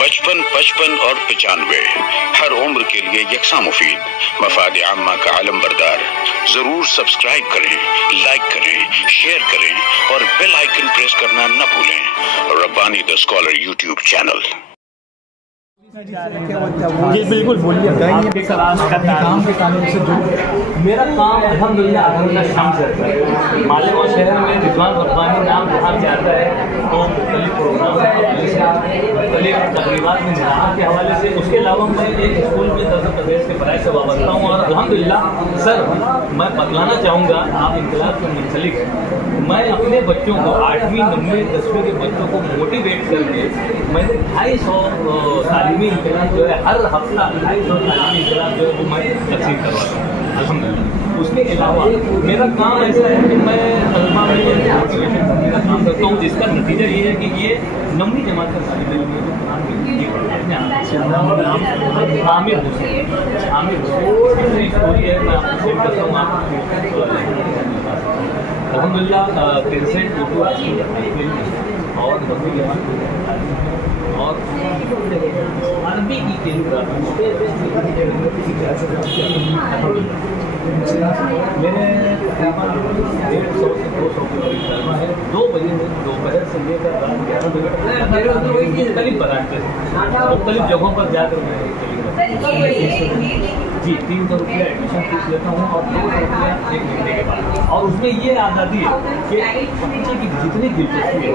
55, 55 और 95 हर उम्र के लिए यकसा मुफीद, मफाद आम्मा का आलम बरदार। जरूर सब्सक्राइब करें, लाइक करें, शेयर करें और बेल आइकन प्रेस करना न भूलें। Rabbani the scholar YouTube channel. जी बिल्कुल बोलिए। आपके काम के कानून से जो मेरा काम अल्हम्दुलिल्लाह अल्हम्दुलिल्लाह शाम से रहता है। मालेगांव शहर में रिजवान रब्बानी नाम जहाँ से आता है तो मुख्तलिफ प्रोग्राम मुख्तलिफ तकरीबात में निगाह के हवाले से, उसके अलावा मैं एक स्कूल में दर्ज तदरीस के पढ़ाई से वाबस्ता हूँ। और अल्हम्दुलिल्लाह सर मैं बतलाना चाहूँगा, आप इनकलाब के मुंसलिक, मैं अपने बच्चों को 8वीं 9वीं 10वीं के बच्चों को मोटिवेट करके मैंने 250 तालीमी इनकलाब जो है हर हफ्ता 250 तालीमी इनकलाब जो है वो मैं तकसीम करवाता हूँ अल्हम्दुलिल्लाह। उसके अलावा मेरा काम ऐसा है कि मैं तलबा में मोटिवेशन करने का काम करता हूँ, जिसका नतीजा ये है कि ये 9वीं जमात का तालिब इल्म है जो कुरान में आमिर हुसैन स्टोरी है, मैं आपको शेयर करता हूँ। अल्हम्दुलिल्लाह 63 उर्दू और 9वीं जमात और अरबी की मेरे 150 से 200 तलबा है। 2 बजे दोपहर से लेकर रात 11 बजे मुख्तलिफ बरामदे मुख्तलिफ जगहों पर जाकर मैं जी 300 रुपया एडमिशन फीस लेता हूँ और 200 रुपया 1 महीने के बाद। और उसमें ये आज़ादी है कि बच्चे की जितनी दिलचस्पी है,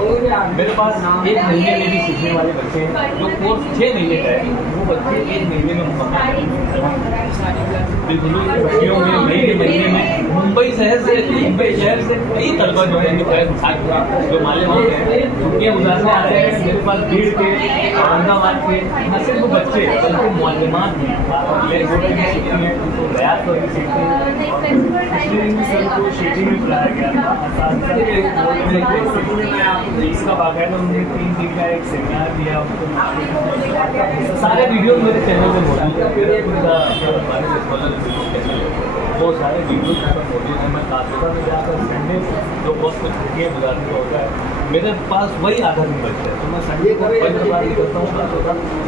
मेरे पास 1 महीने में भी सीखने वाले बच्चे हैं। जो कोर्स 6 महीने का है वो बच्चे 1 महीने में मुकम्मल बिल्कुल छुट्टियों में मई के महीने में मुंबई शहर से कई तलबा जो है जो मालेगांव के छुट्टियाँ गुजारने आ रहे हैं। मेरे पास भीड़ के औरंगाबाद के न सिर्फ बच्चे बल्कि मुअल्लिमात भी प्रयास कर सीखते में पढ़ाया गया था। इसका बाकायदा उन्होंने 3 दिन का एक सेमिनार दिया। सारे वीडियो मेरे चैनल पे मौजूद है, बहुत सारे वीडियोज मौजूद हैं। मैं ताजुबा में जाकर संडे जो बहुत कुछ छुट्टियाँ गुजारने का होता है, मेरे पास वही आधा दिन बचता है, तो मैं संडे को 5 बार निकलता हूँ।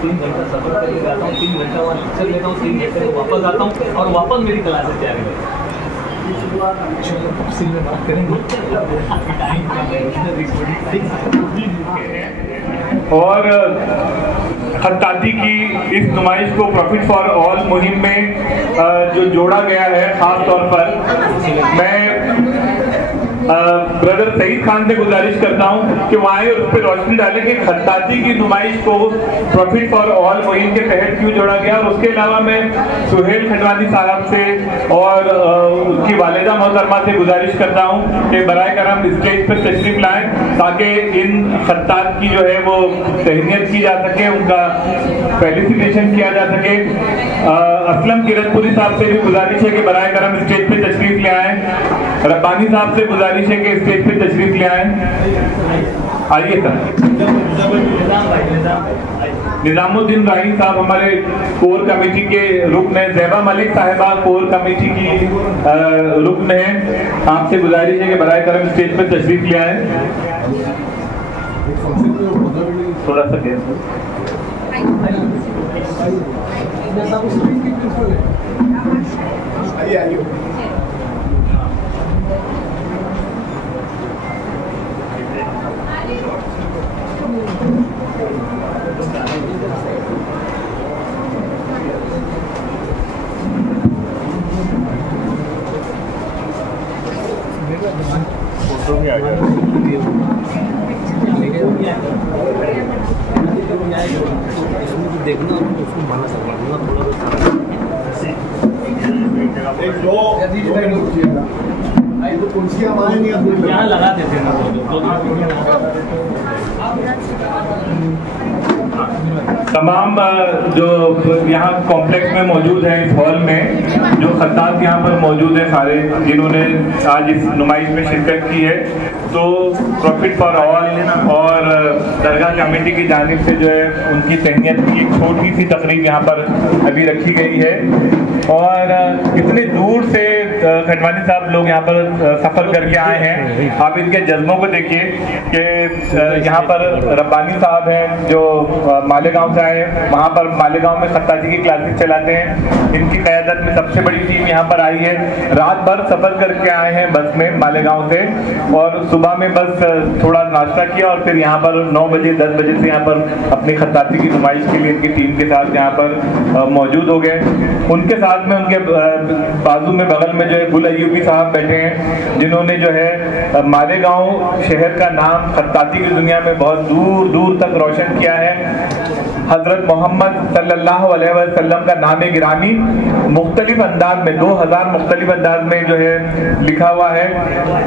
3 घंटा सफर करके जाता हूँ, 3 घंटा वहाँ लेक्चर लेता हूँ, 3 घंटे में वापस आता हूँ और वापस मेरी क्लासेस जारी रहती है। बात करेंगे और खत्ताती की इस नुमाइश को प्रॉफिट फॉर ऑल मुहिम में जो जोड़ा गया है, खास तौर पर मैं ब्रदर सईद खान से गुजारिश करता हूं कि वहाँ आए और उस पर रोशनी डालें कि खत्ताती की नुमाइश को प्रॉफिट फॉर ऑल मुहिम के तहत क्यों जोड़ा गया। और उसके अलावा मैं सुहेल खटवानी साहब से और उनकी वालिदा मोहतरमा से गुजारिश करता हूं कि बराए करम स्टेज पर तशरीफ लाएं ताकि इन खत्तात की जो है वो तहनीत की जा सके, उनका फेलिसिटेशन किया जा सके। असलम किरतपुरी साहब से भी गुजारिश है कि बराए करम स्टेज पे तशरीफ ले आए। रब्बानी साहब से गुजारिश है कि स्टेज पे तशरीफ ले आए। आइए सर। निजामुद्दीन राही साहब हमारे कोर कमेटी के रुकन है। ज़ैबा मलिक साहिबा कोर कमेटी की रुकन है। आपसे गुजारिश है कि बराए करम स्टेज पे तशरीफ ले आए। थोड़ा सा आइए। फोटो भी आ गया। देखना उसको माना संभालना थोड़ा यहाँ लगा देते हैं। तमाम जो यहाँ कॉम्प्लेक्स में मौजूद हैं, इस हॉल में जो खत्तात यहाँ पर मौजूद हैं सारे जिन्होंने आज इस नुमाइश में शिरकत की है, तो प्रॉफिट फॉर ऑल और दरगाह कमेटी की जानिब से जो है उनकी तहनीत की एक छोटी सी तकरीब यहाँ पर अभी रखी गई है। और इतने दूर से खंडवानी साहब लोग यहाँ पर सफर करके आए हैं। आप इनके जज्बों को देखिए कि यहाँ पर रब्बानी साहब हैं जो मालेगांव से आए हैं, वहाँ पर मालेगांव में खत्ताती की क्लासेस चलाते हैं। इनकी क़यादत में सबसे बड़ी टीम यहाँ पर आई है। रात भर सफर करके आए हैं बस में मालेगांव से, और सुबह में बस थोड़ा नाश्ता किया और फिर यहाँ पर 9 बजे 10 बजे से यहाँ पर अपनी खत्ताती की नुमाइश के लिए इनकी टीम के साथ यहाँ पर मौजूद हो गए। उनके साथ में उनके बाजू में बगल में जो है गुल अय्यूबी साहब बैठे हैं, जिन्होंने जो है मालेगांव शहर का नाम खत्ताती की दुनिया में बहुत दूर दूर तक रोशन किया है। हजरत मोहम्मद सल्लल्लाहु अलैहि वसल्लम का नाम गिरामी मुख्तलिफ अंदाज में 2000 मुख्तलिफ अंदाज में जो है लिखा हुआ है।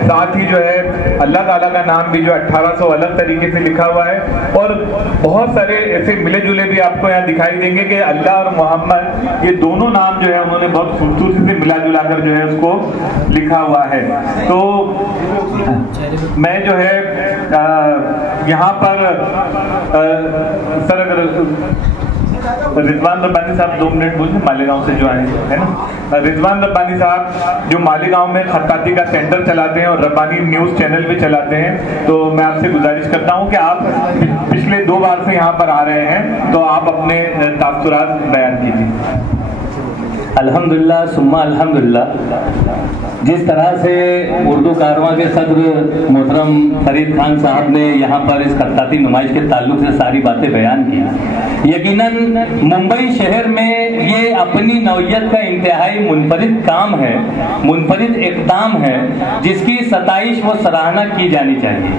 साथ ही जो है अल्लाह ताला का नाम भी जो 1800 अलग तरीके से लिखा हुआ है, और बहुत सारे ऐसे मिले जुले भी आपको यहाँ दिखाई देंगे कि अल्लाह और मोहम्मद ये दोनों नाम जो है उन्होंने बहुत खूबसूरती से मिला जुला कर जो है उसको लिखा हुआ है। तो मैं जो है यहाँ पर सर अगर रिजवान रब्बानी साहब 2 मिनट बोलिए, मालेगांव से जो आए है ना, रिजवान रब्बानी साहब जो मालेगांव में खत्ताती का सेंटर चलाते हैं और रब्बानी न्यूज़ चैनल भी चलाते हैं। तो मैं आपसे गुजारिश करता हूं कि आप पिछले 2 बार से यहाँ पर आ रहे हैं, तो आप अपने तासुरात बयान कीजिए। अल्हम्दुलिल्लाह सुम्मा अल्हम्दुलिल्लाह। जिस तरह से उर्दू कारवां के सदर मोहतरम फरीद खान साहब ने यहाँ पर इस खत्ताती नुमाइश के ताल्लुक से सारी बातें बयान की, यकीनन मुंबई शहर में ये अपनी नौयत का इंतहाई मुनफरिद काम है, मुनफरिद इक़दाम है, जिसकी सताइश व सराहना की जानी चाहिए।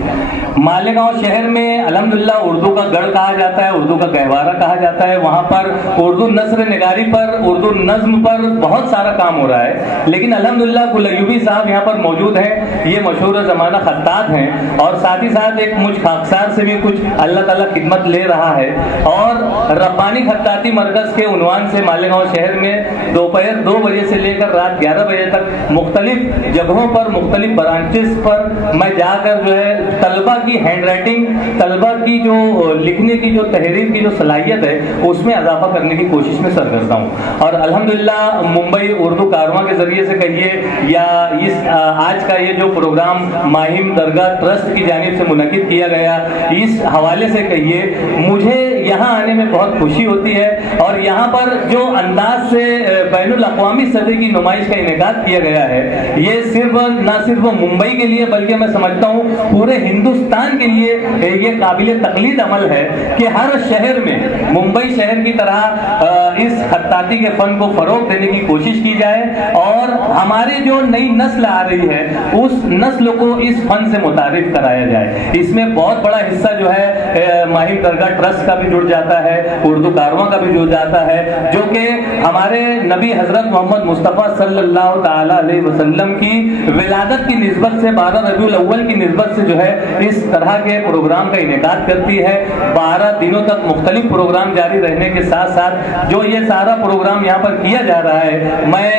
मालेगांव शहर में अल्हम्दुलिल्लाह उर्दू का गढ़ कहा जाता है, उर्दू का गहवारा कहा जाता है। वहाँ पर उर्दू नस्र निगारी पर, उर्दू नज्म पर बहुत सारा काम हो रहा है, लेकिन अल्हम्दुलिल्लाह गुल अय्यूबी साहब यहाँ पर मौजूद हैं। ये मशहूर ज़माना खत्तात हैं, और साथ ही साथ एक मुझ खाकसार से भी कुछ अल्लाह ताला खिदमत ले रहा है। और रब्बानी खत्ताती मरकज़ के उन्वान से मालेगांव शहर में दोपहर 2 बजे से लेकर रात 11 बजे तक मुख्तलिफ जगहों पर, मुख्तलिफ ब्रांचेस पर मैं जाकर जो है तलबा की हैंड राइटिंग, तलबा की जो लिखने की जो तहरीर की जो सलाहियत है उसमें इजाफा करने की कोशिश में सरगर्दा हूँ। और अल्हम्दुलिल्लाह मुंबई उर्दू कारवां के जरिए से कहिए या इस आज का ये जो प्रोग्राम माहिम दरगाह ट्रस्ट की जानिब से मुनक़िद किया गया, इस हवाले से कहिए मुझे यहाँ आने में बहुत खुशी होती है। और यहाँ पर जो अंदाज से बैनुल अक़वामी सतह की नुमाइश का इनेकाद किया गया है, ये सिर्फ ना सिर्फ मुंबई के लिए बल्कि मैं समझता हूँ पूरे हिंदुस्तान के लिए ये काबिल तकलीद अमल है कि हर शहर में मुंबई शहर की तरह इस खत्ताती के फन को फरोग देने की कोशिश की जाए, और हमारे जो नई नस्ल आ रही है उस नस्ल को इस फन से मुतारिफ कराया जाए। इसमें बहुत बड़ा हिस्सा जो है माहिम दरगाह ट्रस्ट का भी जुड़ जाता है, उर्दू कारवां का भी जुड़ जाता है, जो कि हमारे नबी हजरत मोहम्मद मुस्तफ़ा सल्लल्लाहु ताला अलैहि वसल्लम की विलादत की निस्बत से 12 रबीउल अव्वल की निस्बत से जो है इस तरह के प्रोग्राम का इनेकाद करती है। 12 दिनों तक मुख्तलिफ प्रोग्राम जारी रहने के साथ साथ जो ये सारा प्रोग्राम यहाँ पर किया जा रहा है, मैं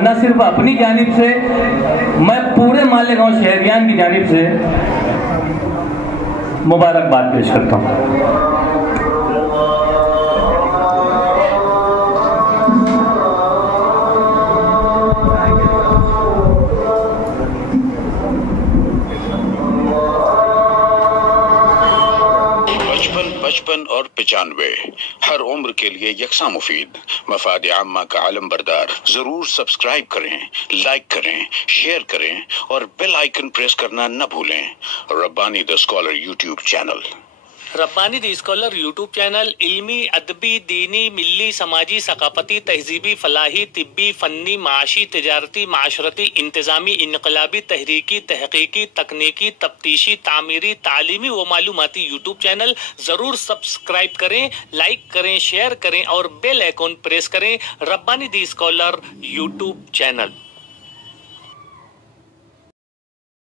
न सिर्फ अपनी जानिब से, मैं पूरे मालेगांव शहरियान की जानिब से मुबारकबाद पेश करता हूँ। बचपन और 95 हर उम्र के लिए यकसा मुफीद, मफाद आम्मा का आलम बरदार। जरूर सब्सक्राइब करें, लाइक करें, शेयर करें और बेल आइकन प्रेस करना न भूलें। Rabbani the scholar YouTube channel. Rabbani the scholar YouTube channel इल्मी, अदबी, दीनी, मिल्ली, समाजी, सकाफती, तहजीबी, फलाही, तिब्बी, फन्नी, माशी, तिजारती, माशरती, इंतजामी, इनकलाबी, तहरीकी, तहकीकी, तकनीकी, तफ्तीशी, तामीरी, तालीमी व मालूमाती यूट्यूब चैनल। जरूर सब्सक्राइब करें, लाइक करें, शेयर करें और बेल आइकन प्रेस करें। Rabbani the scholar YouTube channel.